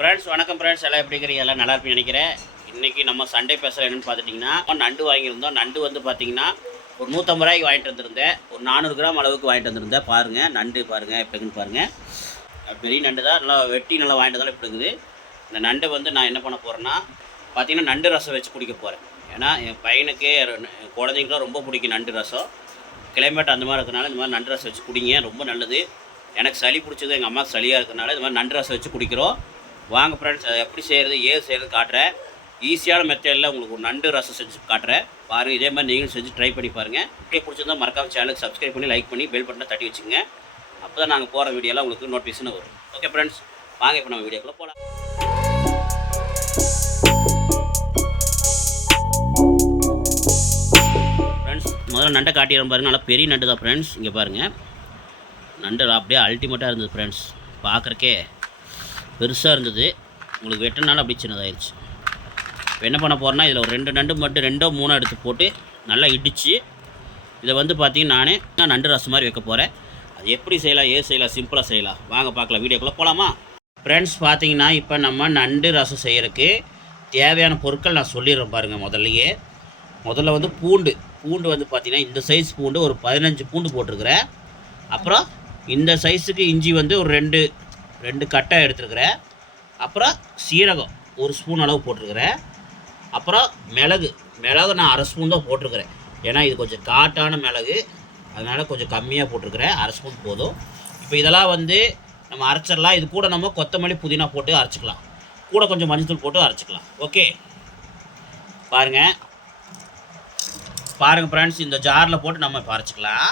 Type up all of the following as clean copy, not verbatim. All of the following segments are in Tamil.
ஃப்ரெண்ட்ஸ் வணக்கம் ஃப்ரெண்ட்ஸ், எல்லாம் எப்படி இருக்கிறீங்க? எல்லாம் நல்லா இருப்பீங்கன்னு நினைக்கிறேன். இன்றைக்கி நம்ம சண்டே பேசுகிற என்னென்னு பார்த்துட்டிங்கன்னா, நண்டு வாங்கியிருந்தோம். நண்டு வந்து பார்த்திங்கன்னா ஒரு 150 ரூபாய்க்கு வாங்கிட்டு வந்திருந்தேன். ஒரு 400 கிராம் அளவுக்கு வாங்கிட்டு வந்திருந்தேன். பாருங்கள் நண்டு பாருங்கள் எப்படி இருக்குன்னு பாருங்கள். பெரிய நண்டு தான், நல்லா வெட்டி நல்லா வாங்கிட்டு வந்தாலும் இப்படி இருக்குது. இந்த நண்டை வந்து நான் என்ன பண்ண போகிறேன்னா பார்த்திங்கன்னா நண்டு ரசம் வச்சு குடிக்க போகிறேன். ஏன்னா என் பையனுக்கு குழந்தைங்களும் ரொம்ப பிடிக்கும் நண்டு ரசம். கிளைமேட் அந்த மாதிரி இருக்கிறனால இந்த மாதிரி நண்டு ரசம் வச்சு குடிங்க, ரொம்ப நல்லது. எனக்கு சளி பிடிச்சது, எங்கள் அம்மாவுக்கு சளியாக இருக்கிறனால இந்த மாதிரி நண்டு ரசம் வச்சு குடிக்கிறோம். வாங்க ஃப்ரெண்ட்ஸ், அதை எப்படி செய்கிறது ஏது செய்கிறது காட்டுறேன். ஈஸியான மெத்தடில் உங்களுக்கு ஒரு நண்டு ரசம் செஞ்சு காட்டுறேன் பாருங்கள். இதே மாதிரி நீங்களும் செஞ்சு ட்ரை பண்ணி பாருங்கள். வீடியோ பிடிச்சிருந்தா மறக்காம சேனலுக்கு சப்ஸ்கிரைப் பண்ணி லைக் பண்ணி பெல் பட்டனை தட்டி வச்சுக்கோங்க. அப்போ தான் நாங்கள் போகிற வீடியோலாம் உங்களுக்கு நோட்டிஃபிகேஷன் வரும். ஓகே ஃப்ரெண்ட்ஸ், வாங்க இப்போ நம்ம வீடியோக்குள்ளே போகலாம். ஃப்ரெண்ட்ஸ் முதல்ல நண்டை காட்டிடுறோம் பாருங்கள். நல்லா பெரிய நண்டு தான் ஃப்ரெண்ட்ஸ். இங்கே பாருங்கள், நண்டு அப்படியே அல்டிமேட்டாக இருந்தது ஃப்ரெண்ட்ஸ். பார்க்குறக்கே பெருசாக இருந்தது. உங்களுக்கு வெட்டினாலும் அப்படி சின்னதாகிடுச்சு. இப்போ என்ன பண்ண போகிறேன்னா இதில் ஒரு 2 நண்டு மட்டும் 2 3 எடுத்து போட்டு நல்லா இடித்து இதை வந்து பார்த்திங்கன்னா நான் நண்டு ரசம் மாதிரி வைக்க போகிறேன். அது எப்படி செய்யலாம் ஏது செய்யலாம் சிம்பிளாக செய்யலாம் வாங்க பார்க்கலாம். வீடியோக்குள்ளே போகலாமா ஃப்ரெண்ட்ஸ்? பார்த்தீங்கன்னா இப்போ நம்ம நண்டு ரசம் செய்கிறதுக்கு தேவையான பொருட்கள் நான் சொல்லிடுறேன் பாருங்கள். முதல்ல வந்து பூண்டு வந்து பார்த்திங்கன்னா இந்த சைஸ் பூண்டு ஒரு 15 பூண்டு போட்டிருக்கிறேன். அப்புறம் இந்த சைஸுக்கு இஞ்சி வந்து ஒரு 2 கட்டை எடுத்துருக்கிறேன். அப்புறம் சீரகம் 1 ஸ்பூன் அளவு போட்டிருக்கிறேன். அப்புறம் மிளகு நான் 1/2 ஸ்பூன் தான் போட்டிருக்கிறேன். ஏன்னா இது கொஞ்சம் காட்டான மிளகு, அதனால் கொஞ்சம் கம்மியாக போட்டிருக்கிறேன். 1/2 ஸ்பூன் போதும். இப்போ இதெல்லாம் வந்து நம்ம அரைச்சிடலாம். இது கூட நம்ம கொத்தமல்லி புதினா போட்டு அரைச்சிக்கலாம். கூட கொஞ்சம் மஞ்சள் போட்டு அரைச்சிக்கலாம். ஓகே பாருங்கள் ஃப்ரெண்ட்ஸ், இந்த ஜாரில் போட்டு நம்ம இப்போ அரைச்சிக்கலாம்.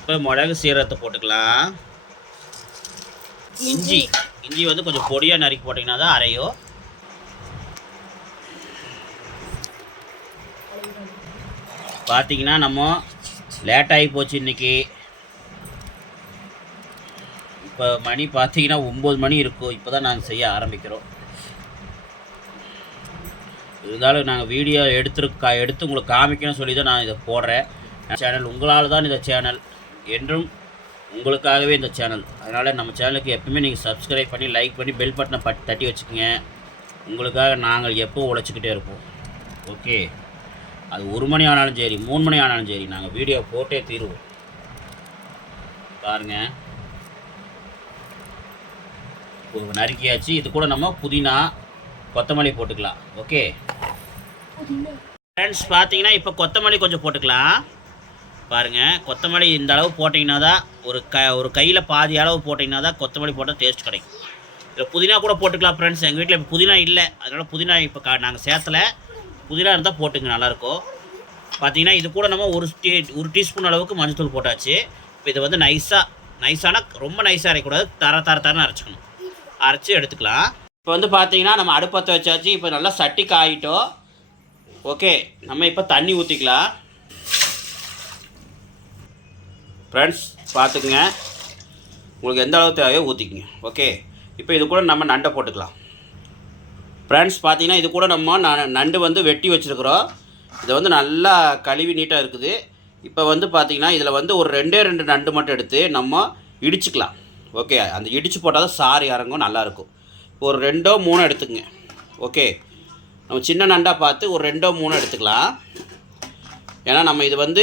இப்போ மிளகு சீரகத்தை போட்டுக்கலாம். இஞ்சி வந்து கொஞ்சம் பொடியாக நறுக்கி போட்டிங்கன்னா தான் அரையும். பார்த்தீங்கன்னா நம்ம லேட்டாகி போச்சு இன்றைக்கி. இப்போ மணி பார்த்தீங்கன்னா 9 மணி இருக்கும். இப்போ தான் நாங்கள் செய்ய ஆரம்பிக்கிறோம். இருந்தாலும் நாங்கள் வீடியோ எடுத்து உங்களுக்கு காமிக்கணும்னு சொல்லி தான் நான் இதை போடுறேன். சேனல் உங்களால் தான் இந்த சேனல், என்றும் உங்களுக்காகவே இந்த சேனல். அதனால் நம்ம சேனலுக்கு எப்பவுமே நீங்கள் சப்ஸ்கிரைப் பண்ணி லைக் பண்ணி பெல் பட்டனை தட்டி வச்சுக்கோங்க. உங்களுக்காக நாங்கள் எப்போ உழைச்சிக்கிட்டே இருப்போம். ஓகே, அது 1 மணி ஆனாலும் சரி 3 மணி ஆனாலும் சரி நாங்கள் வீடியோ போட்டே தீருவோம். பாருங்கள் நறுக்கியாச்சு. இது கூட நம்ம புதினா கொத்தமல்லி போட்டுக்கலாம். ஓகே ஃப்ரெண்ட்ஸ், பார்த்தீங்கன்னா இப்போ கொத்தமல்லி கொஞ்சம் போட்டுக்கலாம். பாருங்கள், கொத்தமல்லி இந்த அளவு போட்டிங்கன்னா தான் ஒரு கையில் பாதி அளவு போட்டிங்கன்னா தான் கொத்தமல்லி போட்டால் டேஸ்ட் கிடைக்கும். இதில் புதினா கூட போட்டுக்கலாம் ஃப்ரெண்ட்ஸ். எங்கள் வீட்டில் இப்போ புதினா இல்லை, அதனால் புதினா இப்போ நாங்கள் சேர்த்தலை. புதினா இருந்தால் போட்டுங்க, நல்லாயிருக்கும். பார்த்தீங்கன்னா இது கூட நம்ம ஒரு டீஸ்பூன் அளவுக்கு மஞ்சள் போட்டாச்சு. இப்போ இதை வந்து நைஸான ரொம்ப நைஸாக அரைக்கக்கூடாது, தரன்னு அரைச்சிக்கணும். அரைச்சி எடுத்துக்கலாம். இப்போ வந்து பார்த்தீங்கன்னா நம்ம அடுப்பத்தை வச்சாச்சு. இப்போ நல்லா சட்டி காயிட்டோம். ஓகே, நம்ம இப்போ தண்ணி ஊற்றிக்கலாம். ஃப்ரெண்ட்ஸ் பார்த்துக்குங்க, உங்களுக்கு எந்த அளவு தேவையோ ஊற்றிக்குங்க. ஓகே, இப்போ இது கூட நம்ம நண்டை போட்டுக்கலாம். ஃப்ரெண்ட்ஸ் பார்த்தீங்கன்னா இது கூட நம்ம நண்டு வந்து வெட்டி வச்சுருக்குறோம். இதை வந்து நல்லா கழுவி நீட்டாக இருக்குது. இப்போ வந்து பார்த்திங்கன்னா இதில் வந்து ஒரு 2 நண்டு மட்டும் எடுத்து நம்ம இடிச்சுக்கலாம். ஓகே, அந்த இடித்து போட்டால் தான் சாறு இறங்கும், நல்லாயிருக்கும். இப்போ ஒரு 2 3 எடுத்துக்கங்க. ஓகே, நம்ம சின்ன நண்டாக பார்த்து ஒரு 2 3 எடுத்துக்கலாம். ஏன்னா நம்ம இது வந்து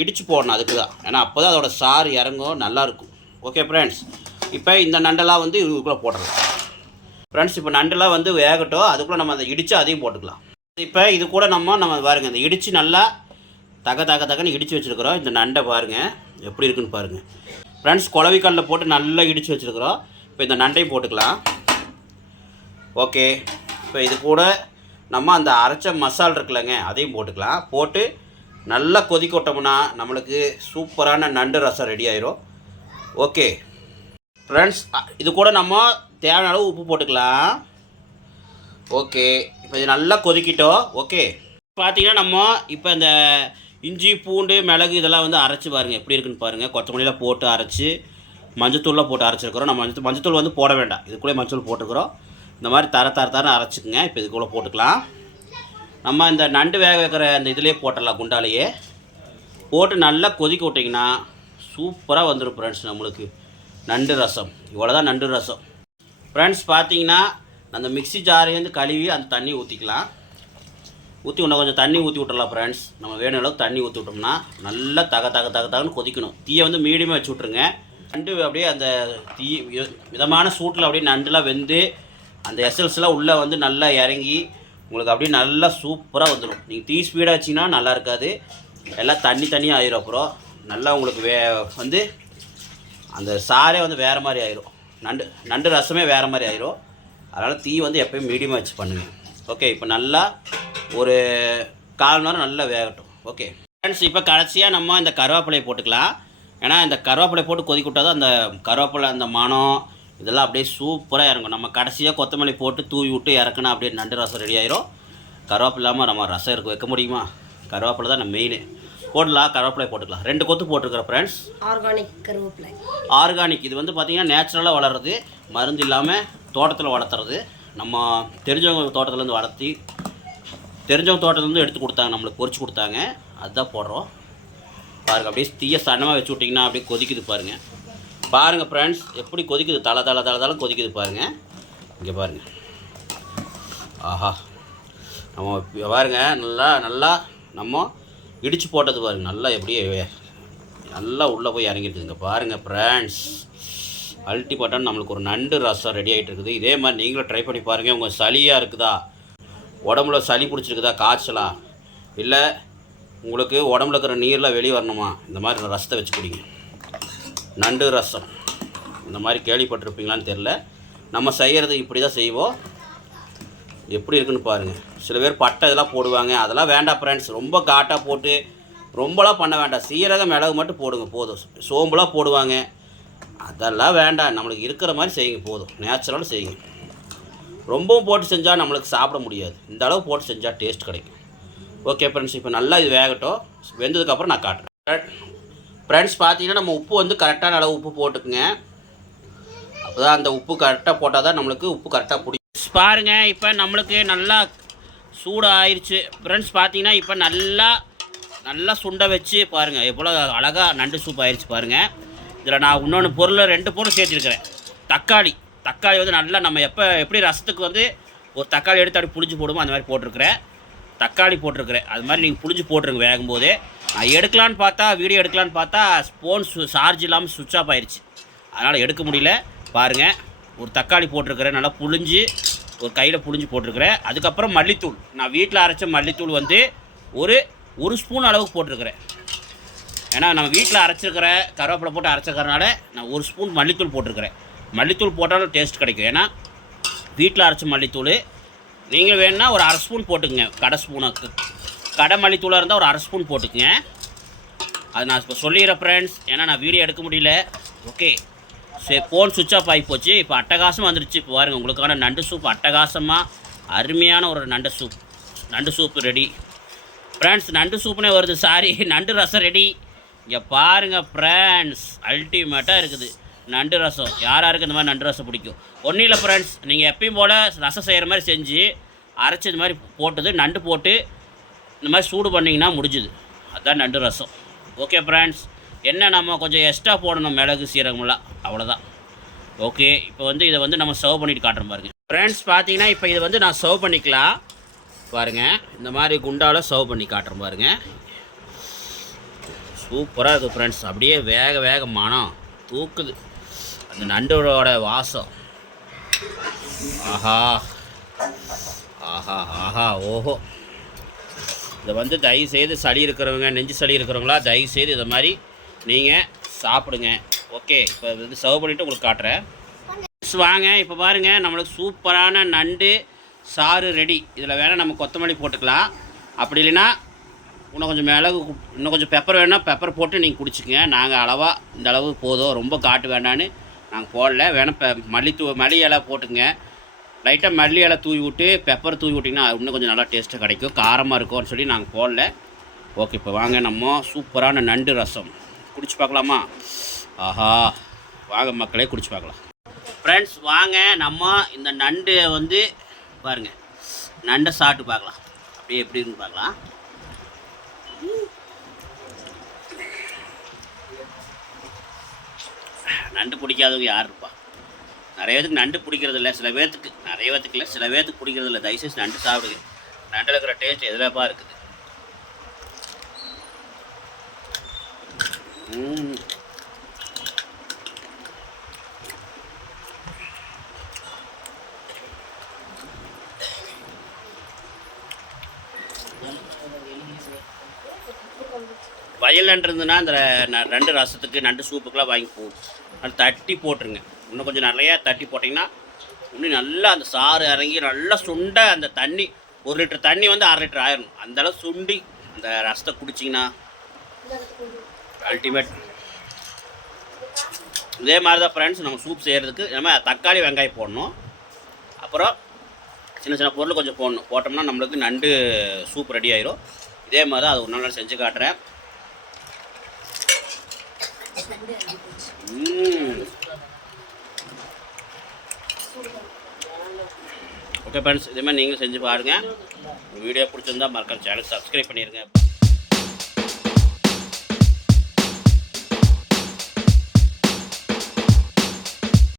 இடித்து போடணும், அதுக்கு தான். ஏன்னா அப்போ தான் அதோடய சாறு இறங்கும், நல்லாயிருக்கும். ஓகே ஃப்ரெண்ட்ஸ், இப்போ இந்த நண்டெல்லாம் வந்து இதுக்குள்ளே போடுறோம். ஃப்ரெண்ட்ஸ் இப்போ நண்டெல்லாம் வந்து வேகட்டும், அதுக்குள்ளே நம்ம அதை இடித்து அதையும் போட்டுக்கலாம். இப்போ இது கூட நம்ம பாருங்கள், இந்த இடித்து நல்லா தகன்னு இடித்து வச்சுருக்குறோம். இந்த நண்டை பாருங்கள் எப்படி இருக்குன்னு பாருங்கள் ஃப்ரெண்ட்ஸ். குளவிக்கல்லில் போட்டு நல்லா இடித்து வச்சுருக்குறோம். இப்போ இந்த நண்டையும் போட்டுக்கலாம். ஓகே, இப்போ இது கூட நம்ம அந்த அரைச்ச மசால் இருக்குல்லங்க, அதையும் போட்டுக்கலாம். போட்டு நல்லா கொதிக்க விட்டோம்னா நம்மளுக்கு சூப்பரான நண்டு ரசம் ரெடி ஆயிரும். ஓகே ஃப்ரெண்ட்ஸ், இது கூட நம்ம தேவையான அளவு உப்பு போட்டுக்கலாம். ஓகே, இப்போ இது நல்லா கொதிக்கிட்டோம். ஓகே, பார்த்தீங்கன்னா நம்ம இப்போ இந்த இஞ்சி பூண்டு மிளகு இதெல்லாம் வந்து அரைச்சி பாருங்கள் எப்படி இருக்குன்னு பாருங்கள். கொத்தமல்லியில் போட்டு அரைச்சி மஞ்சத்தூளில் போட்டு அரைச்சிருக்கிறோம். நம்ம மஞ்சத்தூள் வந்து போட வேண்டாம், இதுக்குள்ளே மஞ்சள் போட்டுக்கிறோம். இந்த மாதிரி தரன்னு அரைச்சிக்குங்க. இப்போ இதுக்குள்ளே போட்டுக்கலாம். நம்ம இந்த நண்டு வேக வைக்கிற அந்த இதிலே போட்டுடலாம், குண்டாலேயே போட்டு நல்லா கொதிக்க விட்டிங்கன்னா சூப்பராக வந்துடும் ஃப்ரெண்ட்ஸ் நம்மளுக்கு நண்டு ரசம். இவ்வளோ தான் நண்டு ரசம். ஃப்ரெண்ட்ஸ் பார்த்தீங்கன்னா அந்த மிக்ஸி ஜாரையும் கழுவி அந்த தண்ணி ஊற்றிக்கலாம். ஊற்றி இன்னும் கொஞ்சம் தண்ணி ஊற்றி விட்டுறலாம் ஃப்ரெண்ட்ஸ். நம்ம வேணும் அளவுக்கு தண்ணி ஊற்றி விட்டோம்னா நல்லா தகன்னு கொதிக்கணும். தீயை வந்து மீடியமாக வச்சு விட்ருங்க. நண்டு அப்படியே அந்த தீ மிதமான சூட்டில் அப்படியே நண்டுலாம் வெந்து அந்த எசல்ஸ்லாம் உள்ளே வந்து நல்லா இறங்கி உங்களுக்கு அப்படியே நல்லா சூப்பராக வந்துடும். நீங்கள் தீ ஸ்பீடாக வச்சிங்கன்னா நல்லா இருக்காது, எல்லாம் தண்ணி ஆயிரும். அப்புறம் நல்லா உங்களுக்கு வந்து அந்த சாரே வந்து வேறு மாதிரி ஆயிரும், நண்டு ரசமே வேறு மாதிரி ஆயிரும். அதனால் தீ வந்து எப்போயும் மீடியமாக வச்சு பண்ணுங்கள். ஓகே, இப்போ நல்லா ஒரு 1/4 மணி நேரம் நல்லா வேகட்டும். ஓகே ஃப்ரெண்ட்ஸ், இப்போ கடைசியாக நம்ம இந்த கருவேப்பிலையை போட்டுக்கலாம். ஏன்னா இந்த கருவேப்பிலை போட்டு கொதிக்க விட்டால் தான் அந்த கருவேப்பிலை அந்த மனம் இதெல்லாம் அப்படியே சூப்பராக இறங்கும். நம்ம கடைசியாக கொத்தமல்லி போட்டு தூவி விட்டு இறக்குனா அப்படியே நண்டு ரசம் ரெடி ஆயிரும். கருவேப்பிலை இல்லாமல் நம்ம ரசம் வைக்க முடியுமா? கருவேப்பிலை தான் நம்ம மெயின். போடலாம், கருவேப்பிலை போட்டுக்கலாம். 2 கொத்து போட்டுருக்குறேன் ஃப்ரெண்ட்ஸ். ஆர்கானிக் கருவேப்பிலை. ஆர்கானிக் இது வந்து பார்த்திங்கன்னா நேச்சுரலாக வளர்கிறது, மருந்து இல்லாமல் தோட்டத்தில் வளர்த்துறது. நம்ம தெரிஞ்சவங்க தோட்டத்துலேருந்து வளர்த்தி தெரிஞ்சவங்க தோட்டத்துலேருந்து எடுத்து கொடுத்தாங்க, நம்மளுக்கு பொரிச்சு கொடுத்தாங்க, அதுதான் போடுறோம். பாருங்கள், அப்படியே தீயை சன்னமாக வச்சு விட்டிங்கன்னா அப்படியே கொதிக்குது பாருங்கள் ஃப்ரெண்ட்ஸ், எப்படி கொதிக்குது, தலை கொதிக்குது பாருங்கள். இங்கே பாருங்கள், ஆஹா, நம்ம பாருங்கள் நல்லா நம்ம இடித்து போட்டது பாருங்கள், நல்லா எப்படியே நல்லா உள்ளே போய் இறங்கிட்டுருங்க பாருங்கள் ஃப்ரெண்ட்ஸ். அல்டிமேட்டாக நம்மளுக்கு ஒரு நண்டு ரசம் ரெடி ஆகிட்டு இருக்குது. இதே மாதிரி நீங்களும் ட்ரை பண்ணி பாருங்கள். உங்கள் சளியாக இருக்குதா, உடம்புல சளி பிடிச்சிருக்குதா, காய்ச்சலா, இல்லை உங்களுக்கு உடம்புல இருக்கிற நீர்லாம் வெளியே வரணுமா, இந்த மாதிரி ரசத்தை வச்சு குடிங்க. நண்டு ரசம் இந்த மாதிரி கேள்விப்பட்டிருப்பீங்களான்னு தெரில. நம்ம செய்கிறது இப்படி தான் செய்வோம். எப்படி இருக்குன்னு பாருங்கள். சில பேர் பட்டை இதெல்லாம் போடுவாங்க, அதெல்லாம் வேண்டாம் ஃப்ரெண்ட்ஸ். ரொம்ப காட்டாக போட்டு ரொம்பலாம் பண்ண வேண்டாம். சீரகம் மிளகு மட்டும் போடுங்க போதும். சோம்புலாம் போடுவாங்க, அதெல்லாம் வேண்டாம். நம்மளுக்கு இருக்கிற மாதிரி செய்யுங்க போதும், நேச்சுரலாக செய்யுங்க. ரொம்பவும் போட்டு செஞ்சால் நம்மளுக்கு சாப்பிட முடியாது, இந்த அளவு போட்டு செஞ்சால் டேஸ்ட் கிடைக்கும். ஓகே ஃப்ரெண்ட்ஸ், இப்போ நல்லா இது வேகட்டும். வெந்ததுக்கப்புறம் நான் காட்டுறேன். ஃப்ரெண்ட்ஸ் பார்த்தீங்கன்னா நம்ம உப்பு வந்து கரெக்டான அளவு உப்பு போட்டுக்குங்க. அப்போ தான் அந்த உப்பு கரெக்டாக போட்டால் தான் நம்மளுக்கு உப்பு கரெக்டாக பிடிக்கும். பாருங்கள், இப்போ நம்மளுக்கு நல்லா சூடு ஆயிடுச்சு ஃப்ரெண்ட்ஸ். பார்த்தீங்கன்னா இப்போ நல்லா சுண்டை வச்சு பாருங்கள் எவ்வளோ அழகாக நண்டு சூப் ஆயிடுச்சு பாருங்கள். இதில் நான் இன்னொன்று பொருள் 2 பொருள் சேர்த்துருக்கிறேன். தக்காளி வந்து நல்லா நம்ம எப்படி ரசத்துக்கு வந்து ஒரு தக்காளி எடுத்து அப்படி புளிஞ்சு போடுமோ அந்த மாதிரி போட்டிருக்கிறேன். தக்காளி போட்டிருக்கிறேன், அது மாதிரி நீங்கள் புளிஞ்சு போட்டுருங்க வேகும்போது. நான் வீடியோ எடுக்கலான்னு பார்த்தா ஃபோன் சார்ஜ் இல்லாமல் சுவிட்ச் ஆஃப் ஆயிடுச்சு, அதனால் எடுக்க முடியல. பாருங்கள், ஒரு தக்காளி போட்டிருக்கிறேன், நல்லா புளிஞ்சு ஒரு கையில் புளிஞ்சு போட்டிருக்கிறேன். அதுக்கப்புறம் மல்லித்தூள், நான் வீட்டில் அரைச்ச மல்லித்தூள் வந்து ஒரு ஸ்பூன் அளவுக்கு போட்டிருக்கிறேன். ஏன்னா நம்ம வீட்டில் அரைச்சிருக்கிற கருவேப்பிலை போட்டு அரைச்சிருக்கிறனால நான் 1 ஸ்பூன் மல்லித்தூள் போட்டிருக்கிறேன். மல்லித்தூள் போட்டாலும் டேஸ்ட் கிடைக்கும். ஏன்னா வீட்டில் அரைச்ச மல்லித்தூள். நீங்கள் வேணுன்னா ஒரு 1/2 ஸ்பூன் போட்டுக்குங்க. கடை மல்லித்தூளாக இருந்தால் ஒரு 1/2 ஸ்பூன் போட்டுக்குங்க. அது நான் இப்போ சொல்லிடுறேன் ஃப்ரெண்ட்ஸ், ஏன்னா நான் வீடியோ எடுக்க முடியல. ஓகே, சரி, ஃபோன் சுவிட்ச் ஆஃப் ஆகி போச்சு. இப்போ அட்டகாசமாக வந்துடுச்சு. இப்போ பாருங்கள், உங்களுக்கான நண்டு சூப் அட்டகாசமாக அருமையான ஒரு நண்டு சூப் ரெடி ஃப்ரெண்ட்ஸ். நண்டு சூப்புனே வருது, சாரி, நண்டு ரசம் ரெடி. இங்கே பாருங்கள் ஃப்ரெண்ட்ஸ், அல்டிமேட்டாக இருக்குது நண்டு ரசம். யாருக்கு இந்த மாதிரி நண்டு ரசம் பிடிக்கும்? ஒன்றும் இல்லை ஃப்ரெண்ட்ஸ், நீங்கள் எப்பயும் போல் ரசம் செய்கிற மாதிரி செஞ்சு அரைச்சி இந்த மாதிரி போட்டது நண்டு போட்டு இந்த மாதிரி சூடு பண்ணிங்கன்னா முடிஞ்சுது. அதுதான் நண்டு ரசம். ஓகே ஃப்ரெண்ட்ஸ், என்ன நம்ம கொஞ்சம் எக்ஸ்ட்ரா போடணும், மிளகு சீரகமெல்லாம், அவ்வளோதான். ஓகே, இப்போ வந்து இதை வந்து நம்ம சர்வ் பண்ணிட்டு காட்டுறோம் பாருங்கள் ஃப்ரெண்ட்ஸ். பார்த்தீங்கன்னா இப்போ இதை வந்து நான் சர்வ் பண்ணிக்கலாம் பாருங்கள். இந்த மாதிரி குண்டாவில் சர்வ் பண்ணி காட்டுறோம் பாருங்கள். சூப்பராக இருக்குது ஃப்ரெண்ட்ஸ். அப்படியே வேக மனம் தூக்குது அந்த நண்டோட வாசம். ஆஹா ஆஹா ஆஹா ஓஹோ. இதை வந்து தயவுசெய்து சளி இருக்கிறவங்க, நெஞ்சு சளி இருக்கிறவங்களா தயவுசெய்து இதை மாதிரி நீங்கள் சாப்பிடுங்க. ஓகே, இப்போ வந்து சர்வ் பண்ணிவிட்டு உங்களுக்கு காட்டுறேன். வாங்க, இப்போ பாருங்கள், நம்மளுக்கு சூப்பரான நண்டு சாறு ரெடி. இதில் வேணால் நம்ம கொத்தமல்லி போட்டுக்கலாம், அப்படி இல்லைன்னா இன்னும் கொஞ்சம் மிளகு, இன்னும் கொஞ்சம் பெப்பர் வேணுன்னா பெப்பர் போட்டு நீங்கள் குடிச்சிக்கங்க. நாங்கள் அளவாக இந்த அளவு போதும், ரொம்ப காட்டு வேண்டான்னு நாங்கள் போடல. வேணால் மல்லி இலை போட்டுங்க. லைட்டாக மல்லி இலை தூவி விட்டு பெப்பர் தூவி விட்டிங்கன்னா இன்னும் கொஞ்சம் நல்லா டேஸ்ட்டாக கிடைக்கும், காரமாக இருக்கும்னு சொல்லி நாங்கள் போடல. ஓகே, இப்போ வாங்க நம்ம சூப்பரான நண்டு ரசம் குடிச்சு பார்க்கலாமா? ஆஹா, வாங்க மக்களே குடிச்சு பார்க்கலாம். ஃப்ரெண்ட்ஸ் வாங்க, நம்ம இந்த நண்டு வந்து பாருங்கள், நண்டை சாப்பிட்டு பார்க்கலாம், அப்படியே எப்படி இருக்குன்னு பார்க்கலாம். நண்டு பிடிக்காதவங்க யார் இருப்பா? நிறைய பேத்துக்கு நண்டு பிடிக்கிறது இல்லை, சில பேர்த்துக்கு, நிறைய பேத்துக்கு இல்லை, சில பேர்த்துக்கு பிடிக்கிறது இல்லை. தயவுசெய்து நண்டு சாப்பிடுங்க. நண்டில் இருக்கிற டேஸ்ட் எதுலப்பா இருக்குது. வயல் நண்டு இருந்ததுன்னா அந்த நண்டு ரசத்துக்கு நண்டு சூப்புக்கெலாம் வாங்கி அது தட்டி போட்டுருங்க. இன்னும் கொஞ்சம் நிறையா தட்டி போட்டிங்கன்னா இன்னும் நல்லா அந்த சாறு இறங்கி நல்லா சுண்ட அந்த தண்ணி 1 லிட்டர் தண்ணி வந்து 1/2 லிட்டர் ஆயிடணும். அந்தளவு சுண்டி அந்த ரசத்தை குடிச்சிங்கன்னா அல்டிமேட். இதே மாதிரி தான் ஃப்ரெண்ட்ஸ் நம்ம சூப் செய்கிறதுக்கு நம்ம தக்காளி வெங்காயம் போடணும், அப்புறம் சின்ன சின்ன பொருள் கொஞ்சம் போடணும். போட்டோம்னா நம்மளுக்கு நண்டு சூப் ரெடி ஆயிரும். இதே மாதிரி தான் அது ஒரு நாள் செஞ்சு காட்டுறேன். ஓகே ஃப்ரெண்ட்ஸ், இதே மாதிரி நீங்களும் செஞ்சு பாருங்கள். வீடியோ பிடிச்சிருந்தா மறக்காம சேனல் சப்ஸ்கிரைப் பண்ணிடுங்க.